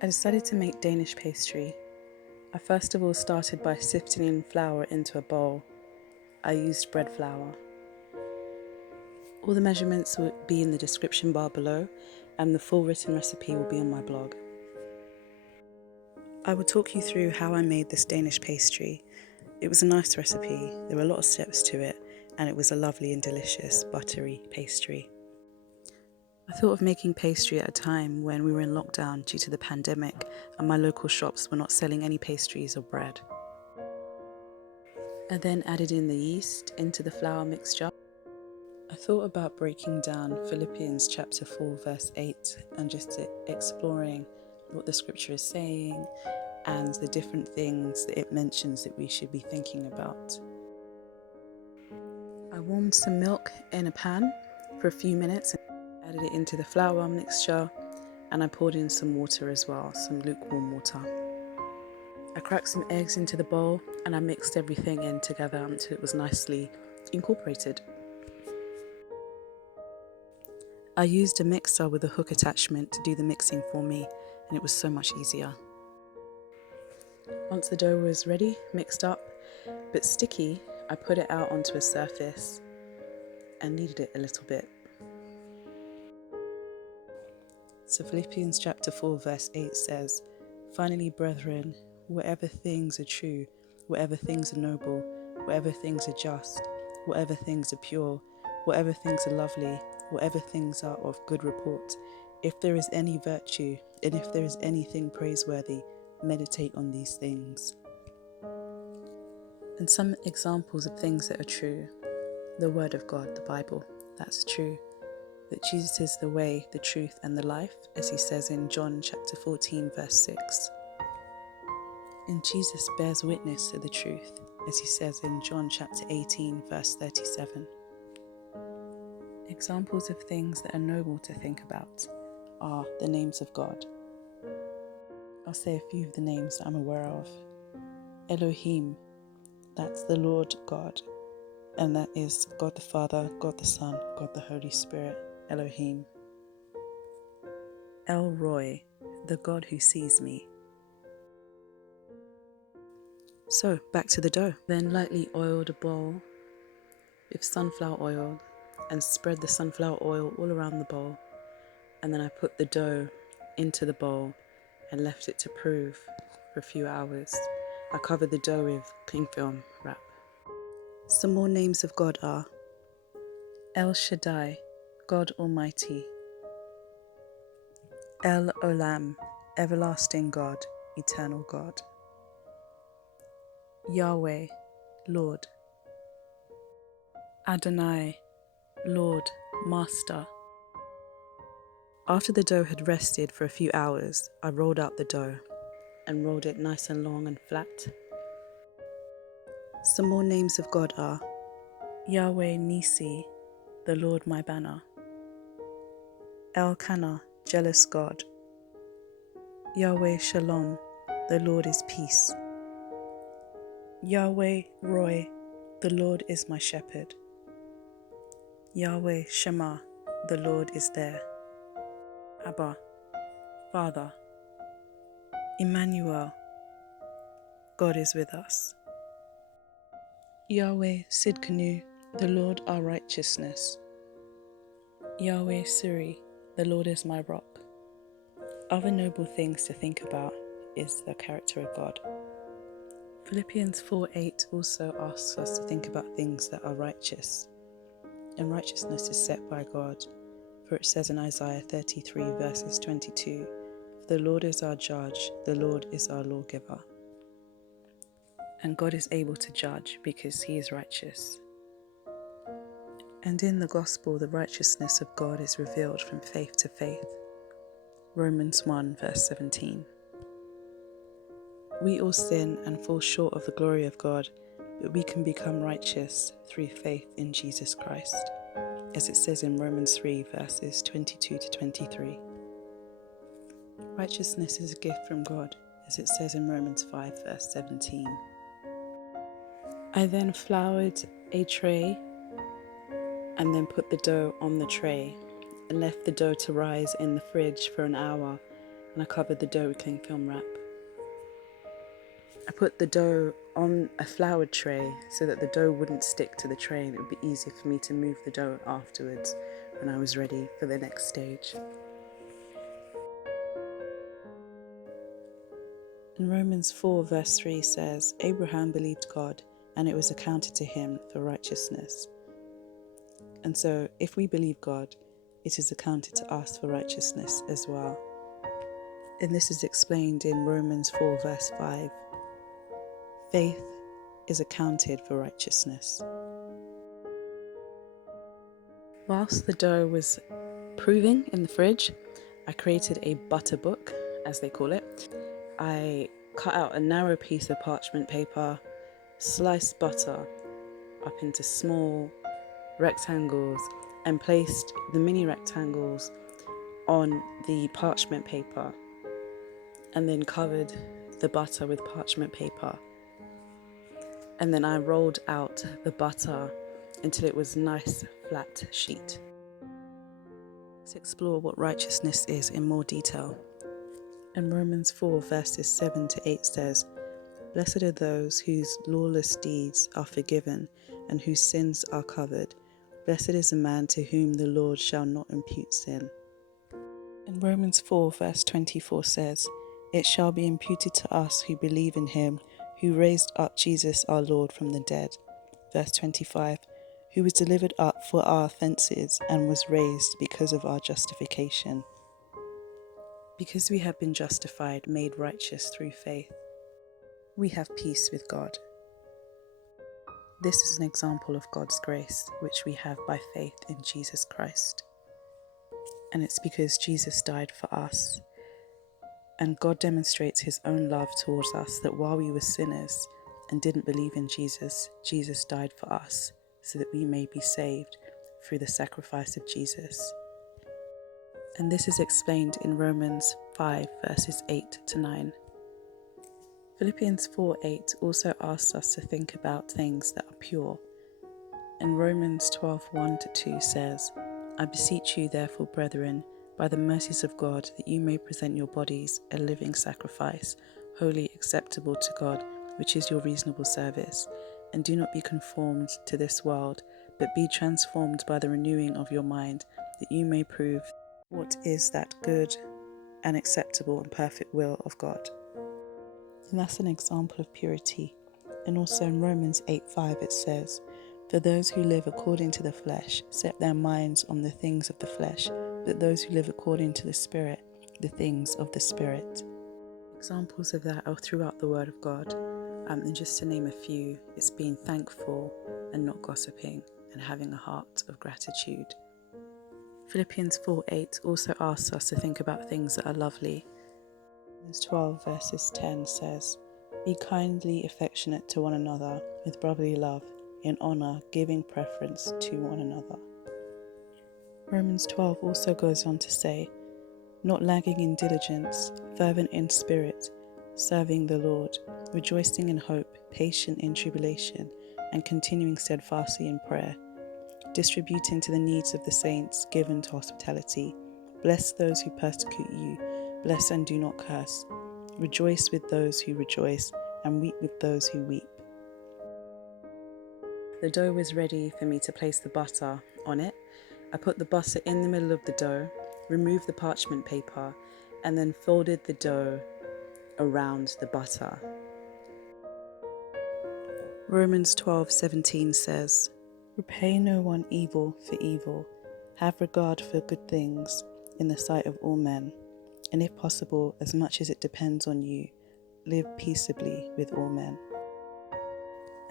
I decided to make Danish pastry. I first of all started by sifting in flour into a bowl. I used bread flour. All the measurements will be in the description bar below, and the full written recipe will be on my blog. I will talk you through how I made this Danish pastry. It was a nice recipe, there were a lot of steps to it, and it was a lovely and delicious buttery pastry. I thought of making pastry at a time when we were in lockdown due to the pandemic and my local shops were not selling any pastries or bread. I then added in the yeast into the flour mixture. I thought about breaking down Philippians chapter 4 verse 8 and just exploring what the scripture is saying and the different things that it mentions that we should be thinking about. I warmed some milk in a pan for a few minutes and added it into the flour mixture, and I poured in some water as well, some lukewarm water. I cracked some eggs into the bowl and I mixed everything in together until it was nicely incorporated. I used a mixer with a hook attachment to do the mixing for me, and it was so much easier. Once the dough was ready, mixed up, but sticky, I put it out onto a surface and kneaded it a little bit. So Philippians chapter 4 verse 8 says, "Finally, brethren, whatever things are true, whatever things are noble, whatever things are just, whatever things are pure, whatever things are lovely, whatever things are of good report, if there is any virtue, and if there is anything praiseworthy, meditate on these things." And some examples of things that are true: the Word of God, the Bible, that's true. That Jesus is the way, the truth, and the life, as he says in John chapter 14 verse 6. And Jesus bears witness to the truth, as he says in John chapter 18 verse 37. Examples of things that are noble to think about are the names of God. I'll say a few of the names that I'm aware of. Elohim, that's the Lord God, and that is God the Father, God the Son, God the Holy Spirit, Elohim. El Roy, the God who sees me. So back to the dough. Then lightly oiled a bowl with sunflower oil and spread the sunflower oil all around the bowl. And then I put the dough into the bowl and left it to prove for a few hours. I covered the dough with cling film wrap. Some more names of God are El Shaddai, God Almighty. El Olam, everlasting God, eternal God. Yahweh, Lord. Adonai, Lord, Master. After the dough had rested for a few hours, I rolled out the dough and rolled it nice and long and flat. Some more names of God are Yahweh Nisi, the Lord my banner. Elkanah, jealous God. Yahweh Shalom, the Lord is peace. Yahweh Roy, the Lord is my shepherd. Yahweh Shema, the Lord is there. Abba, Father. Emmanuel, God is with us. Yahweh Sidkenu, the Lord our righteousness. Yahweh Suri, the Lord is my rock. Other noble things to think about is the character of God. Philippians 4:8 also asks us to think about things that are righteous. And righteousness is set by God, for it says in Isaiah 33 verses 22, "The Lord is our judge, the Lord is our lawgiver." And God is able to judge because he is righteous. And in the gospel, the righteousness of God is revealed from faith to faith. Romans 1 verse 17. We all sin and fall short of the glory of God, but we can become righteous through faith in Jesus Christ, as it says in Romans 3 verses 22 to 23. Righteousness is a gift from God, as it says in Romans 5 verse 17. I then floured a tray and then put the dough on the tray and left the dough to rise in the fridge for an hour and I covered the dough with cling film wrap. I put the dough on a floured tray so that the dough wouldn't stick to the tray and it would be easier for me to move the dough afterwards when I was ready for the next stage. In Romans 4 verse 3 says, Abraham believed God and it was accounted to him for righteousness. And so if we believe God, it is accounted to us for righteousness as well. And this is explained in Romans 4 verse 5. Faith is accounted for righteousness. Whilst the dough was proving in the fridge, I created a butter book, as they call it. I cut out a narrow piece of parchment paper, sliced butter up into small rectangles, and placed the mini rectangles on the parchment paper, and then covered the butter with parchment paper. And then I rolled out the butter until it was a nice flat sheet. Let's explore what righteousness is in more detail. And Romans 4 verses 7 to 8 says, Blessed are those whose lawless deeds are forgiven and whose sins are covered. Blessed is the man to whom the Lord shall not impute sin. And Romans 4 verse 24 says, It shall be imputed to us who believe in him, who raised up Jesus our Lord from the dead. Verse 25, who was delivered up for our offences and was raised because of our justification. Because we have been justified, made righteous through faith, we have peace with God. This is an example of God's grace, which we have by faith in Jesus Christ. And it's because Jesus died for us. And God demonstrates his own love towards us, that while we were sinners and didn't believe in Jesus, Jesus died for us so that we may be saved through the sacrifice of Jesus. And this is explained in Romans 5 verses 8 to 9. Philippians 4:8 also asks us to think about things that are pure. And Romans 12:1 to 2 says, I beseech you therefore, brethren, by the mercies of God, that you may present your bodies a living sacrifice, wholly acceptable to God, which is your reasonable service. And do not be conformed to this world, but be transformed by the renewing of your mind, that you may prove what is that good and acceptable and perfect will of God. And that's an example of purity. And also in Romans 8:5 it says, For those who live according to the flesh set their minds on the things of the flesh, but those who live according to the Spirit, the things of the Spirit. Examples of that are throughout the Word of God. And just to name a few, it's being thankful and not gossiping and having a heart of gratitude. Philippians 4:8 also asks us to think about things that are lovely. Romans 12 verses 10 says, Be kindly affectionate to one another with brotherly love, in honour, giving preference to one another. Romans 12 also goes on to say, Not lagging in diligence, fervent in spirit, serving the Lord, rejoicing in hope, patient in tribulation, and continuing steadfastly in prayer, distributing to the needs of the saints, given to hospitality. Bless those who persecute you, bless and do not curse. Rejoice with those who rejoice, and weep with those who weep. The dough was ready for me to place the butter on it. I put the butter in the middle of the dough, removed the parchment paper, and then folded the dough around the butter. Romans 12:17 says, Repay no one evil for evil. Have regard for good things in the sight of all men. And if possible, as much as it depends on you, live peaceably with all men.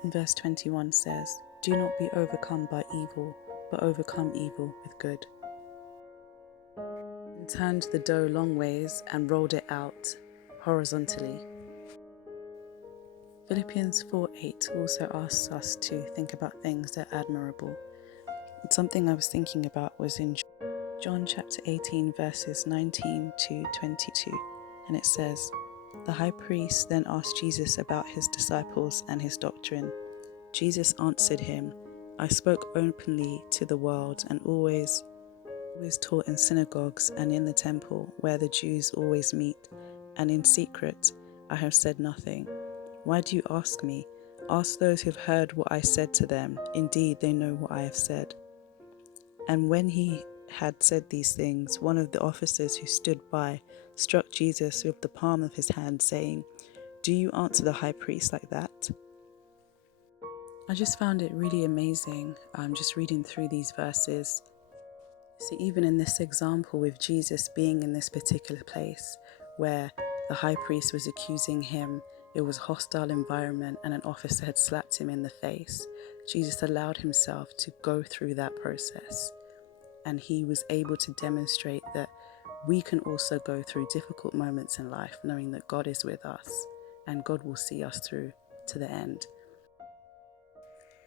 And verse 21 says, Do not be overcome by evil, but overcome evil with good. And turned the dough long ways and rolled it out horizontally. Philippians 4:8 also asks us to think about things that are admirable. And something I was thinking about was in John chapter 18 verses 19 to 22, and it says, The high priest then asked Jesus about his disciples and his doctrine. Jesus answered him, I spoke openly to the world and always always taught in synagogues and in the temple where the Jews always meet, and in secret I have said nothing. Why do you ask me? Ask those who have heard what I said to them. Indeed, they know what I have said." And when he had said these things, one of the officers who stood by struck Jesus with the palm of his hand, saying, "Do you answer the high priest like that?" I just found it really amazing, just reading through these verses. So even in this example with Jesus being in this particular place where the high priest was accusing him, it was a hostile environment and an officer had slapped him in the face, Jesus allowed himself to go through that process. And he was able to demonstrate that we can also go through difficult moments in life knowing that God is with us and God will see us through to the end.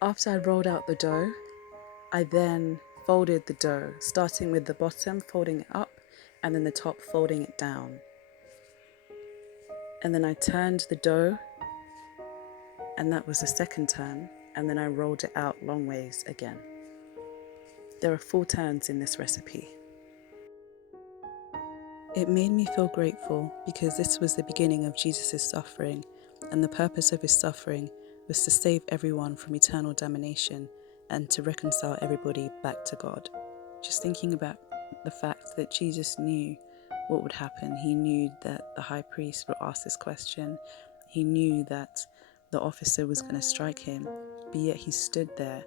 After I rolled out the dough, I then folded the dough, starting with the bottom, folding it up, and then the top, folding it down. And then I turned the dough, and that was the second turn, and then I rolled it out long ways again. There are 4 turns in this recipe. It made me feel grateful because this was the beginning of Jesus' suffering, and the purpose of his suffering was to save everyone from eternal damnation and to reconcile everybody back to God. Just thinking about the fact that Jesus knew what would happen. He knew that the high priest would ask this question. He knew that the officer was going to strike him, but yet he stood there.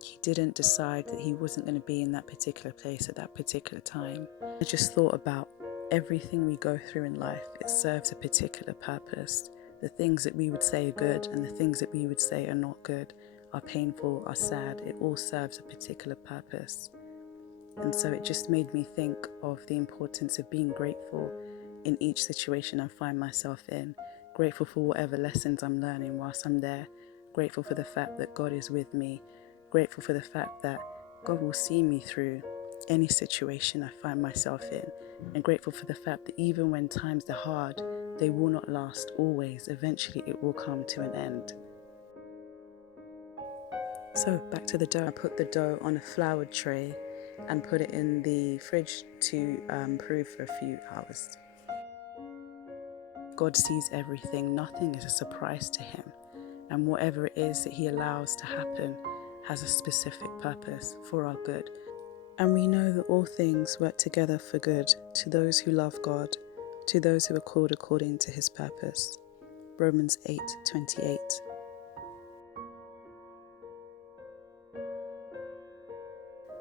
He didn't decide that he wasn't going to be in that particular place at that particular time. I just thought about everything we go through in life. It serves a particular purpose. The things that we would say are good and the things that we would say are not good, are painful, are sad, it all serves a particular purpose. And so it just made me think of the importance of being grateful in each situation I find myself in. Grateful for whatever lessons I'm learning whilst I'm there. Grateful for the fact that God is with me. Grateful for the fact that God will see me through any situation I find myself in. And grateful for the fact that even when times are hard, they will not last always. Eventually it will come to an end. So back to the dough. I put the dough on a floured tray and put it in the fridge to improve for a few hours. God sees everything. Nothing is a surprise to him. And whatever it is that he allows to happen has a specific purpose for our good. And we know that all things work together for good to those who love God, to those who are called according to his purpose. Romans 8:28.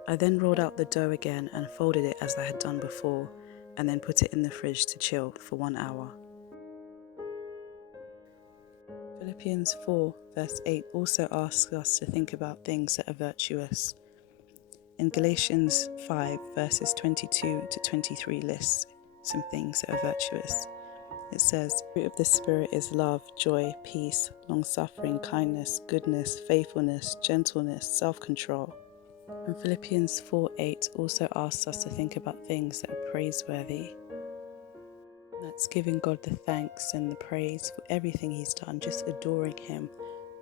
I then rolled out the dough again and folded it as I had done before, and then put it in the fridge to chill for 1 hour. Philippians 4 verse 8 also asks us to think about things that are virtuous. In Galatians 5 verses 22 to 23 lists some things that are virtuous. It says, "The fruit of the Spirit is love, joy, peace, long-suffering, kindness, goodness, faithfulness, gentleness, self-control." And Philippians 4:8 also asks us to think about things that are praiseworthy. That's giving God the thanks and the praise for everything he's done, just adoring him.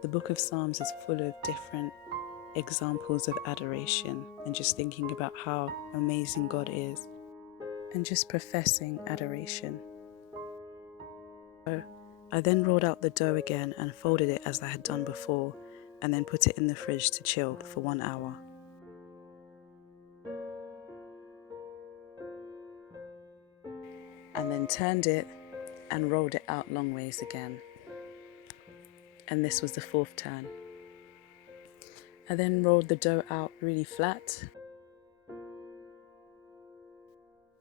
The book of Psalms is full of different examples of adoration and just thinking about how amazing God is and just professing adoration. So I then rolled out the dough again and folded it as I had done before, and then put it in the fridge to chill for 1 hour. And then turned it and rolled it out long ways again. And this was the 4th turn. I then rolled the dough out really flat.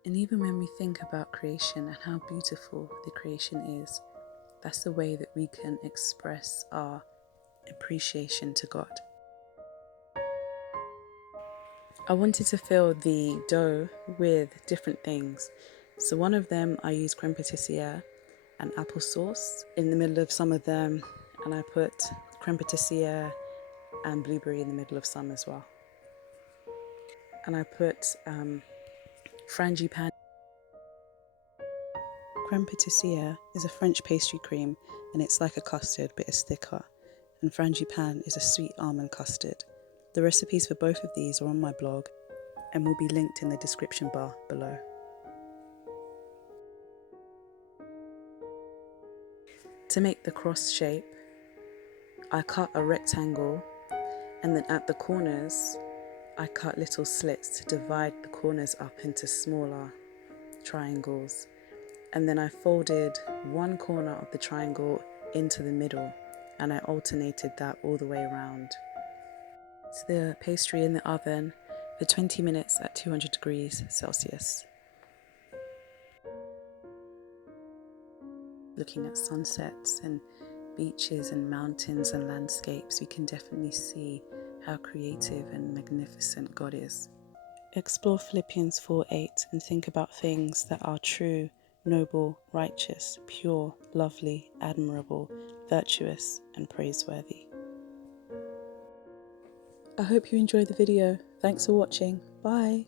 And even when we think about creation and how beautiful the creation is, that's the way that we can express our appreciation to God. I wanted to fill the dough with different things. So one of them I used creme pâtissière and applesauce in the middle of some of them, and I put creme pâtissière and blueberry in the middle of some as well. And I put frangipane. Creme pâtissière is a French pastry cream, and it's like a custard but it's thicker. And frangipane is a sweet almond custard. The recipes for both of these are on my blog. and will be linked in the description bar below. To make the cross shape, I cut a rectangle, and then at the corners I cut little slits to divide the corners up into smaller triangles, and then I folded one corner of the triangle into the middle, and I alternated that all the way around. It's the pastry in the oven for 20 minutes at 200 degrees Celsius. Looking at sunsets and beaches and mountains and landscapes, you can definitely see how creative and magnificent God is. Explore Philippians 4:8 and think about things that are true, noble, righteous, pure, lovely, admirable, virtuous, and praiseworthy. I hope you enjoyed the video. Thanks for watching. Bye.